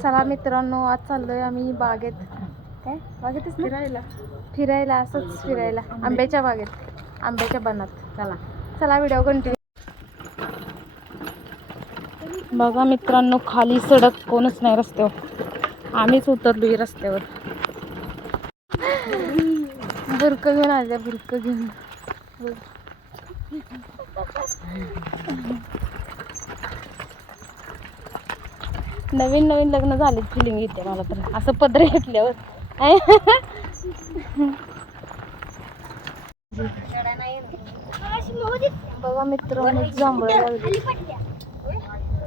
चला मित्रांनो, आज चाललोय आम्ही बागेत. काय बागेतच ना? फिरायला असंच फिरायला आंब्याच्या बागेत, आंब्याच्या बनात. चला चला व्हिडिओ कंटिन्यू. बघा मित्रांनो, खाली सडक कोणच नाही रस्त्यावर, आम्हीच उतरलोय रस्त्यावर. बुरक घेऊन आले, बुरक घेऊन. नवीन नवीन लग्न झाले फिलिंग येते मला तर, असं पदर घेतल्यावर. बघा मित्रांनो, जांभळं लागली.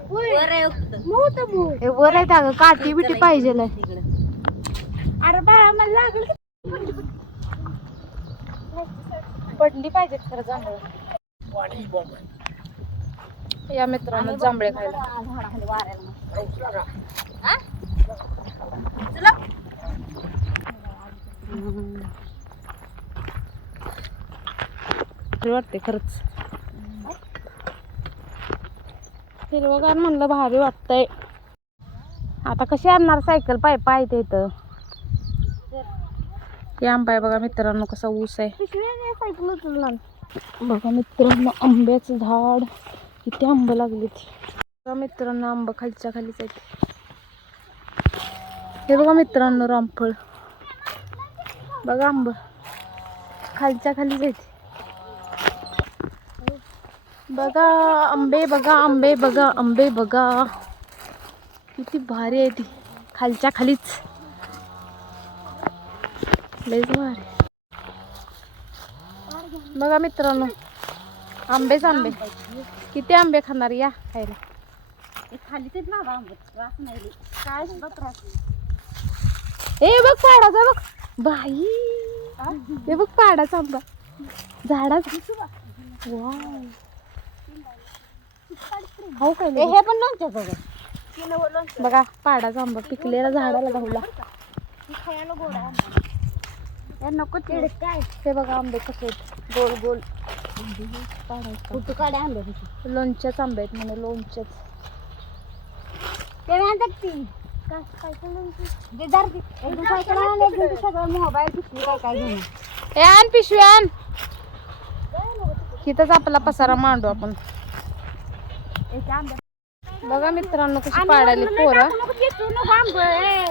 वर आहे अगं, काठी बिटी पाहिजे. अरे बाळा, मला लागलं पडली पाहिजे खरं जांभळं. या मित्रांनो, जांभळे खायला. वाटते खरंच, हिरवगार म्हणलं भारी वाटतंय. आता कशी आणणार सायकल, पाय पाय ते इथं. हे आंबा आहे बघा मित्रांनो, कसा ऊस आहे बघा मित्रांनो. आंब्याचं झाड, किती आंब लागलेत बघा मित्रांनो. आंबा खालच्या खालीच आहेत. हे बघा मित्रांनो, रामफळ बघा, आंब खालच्या खालीच आहेत. बघा आंबे, बघा आंबे, बघा आंबे, बघा किती भारी आहे ती, खालच्या खालीच. लयच भारी. बघा मित्रांनो, आंबेच आंबे. किती आंबे खाणार, या खायला. खाली तेच ना काय ए बघ पाडाचा, बघ बाई, हे बघ पाडाचा आंबा झाडाचा. हो काय, हे पण लोणच्याचं बघा. पाडाचा आंबा पिकलेला, झाडाला घावला. नको काय, हे बघा आंबे कसे आहेत, गोल गोल. कुठं काढे आंबे, लोणच्याच आंबे आहेत म्हणे, लोणच्याच. ते आण पिशवी आण, इथंच आपला पसारा मांडू आपण. बघा मित्रांनो, कशी पाडाली पोरं.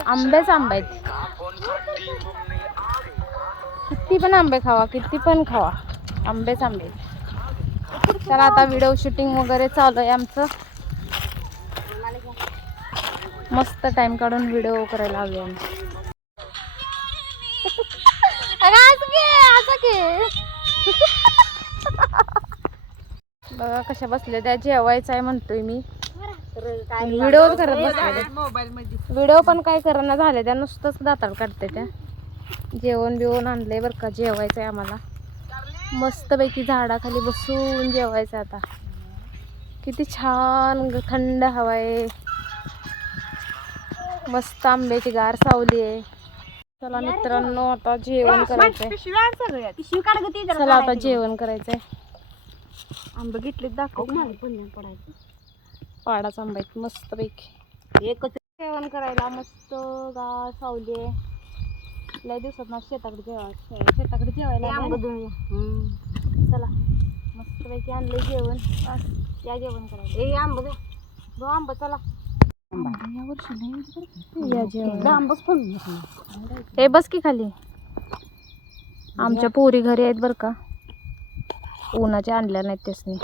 आंबेच आंबे आहेत, किती पण आंबे खावा, किती पण खावा, आंबेच आंबे. चला आता व्हिडिओ शूटिंग वगैरे चालू आहे आमचं. मस्त टाइम काढून व्हिडिओ करायला हवे आम्ही. बघा कशा बसले त्या, जेवायचं आहे म्हणतोय मी. व्हिडिओ करत बसले, व्हिडिओ पण काय करना झाले त्या, नुसतंच दाताळ काढते त्या. जेवण बिवण आणलंय बरं का, जेवायचं आहे आम्हाला. मस्तपैकी झाडाखाली बसून जेवायचं आता. किती छान थंड हवा आहे, मस्त आंब्याची गार सावली आहे. चला मित्रांनो, आता जेवण करायचंय. चला आता जेवण करायचंय. आंबे घेतले दाखव, पाडाच आंबा आहेत मस्त पैकी. एकच जेवण करायला, मस्त गार सावली आहे. लय दिवसात ना शेताकडे जेवायला चला मस्त पैकी आणलंय जेवण. या जेवण करायला. आंबा चला या जेवण. हे बस की खाली. आमच्या पोरी घरी आहेत बर का, उन्हाच्या आणल्या नाहीत त्यासनी.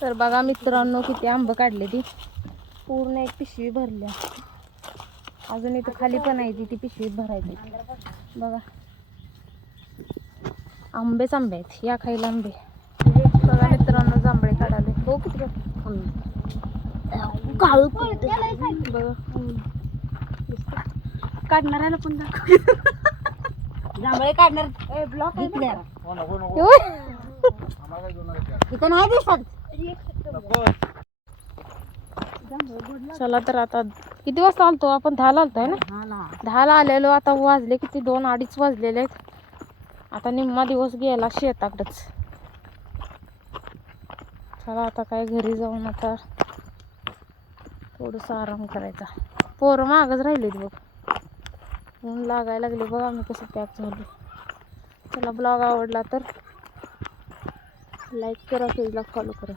तर बघा मित्रांनो, किती आंबे काढले ती, पूर्ण एक पिशवी भरल्या. अजून इथं खाली पण आहे ती पिशवी भरायची. बघा आंबेच आंबे आहेत, या खायला आंबे. बघा मित्रांनो, जांभळे काढाले. हो किती काळू बघा, काढणाऱ्याला पण दाखव. जांभळे काढणार ब्लॉक इथं नाही दिसत. चला तर आता किती वाजता आलतो आपण, 10ला आलतोय ना. 10ला आलेलो, आता वाजले किती, 2-2:30 वाजलेले आहेत. आता निम्मा दिवस गेला शेताकडच. चला आता काय घरी जाऊन आता थोडंसं आराम करायचा. पोरं मागच राहिलेत बघ, ऊन लागायला लागले बघ. आम्ही कसं पॅक झालो. चला ब्लॉग आवडला तर लाईक करा, पेजला फॉलो करा.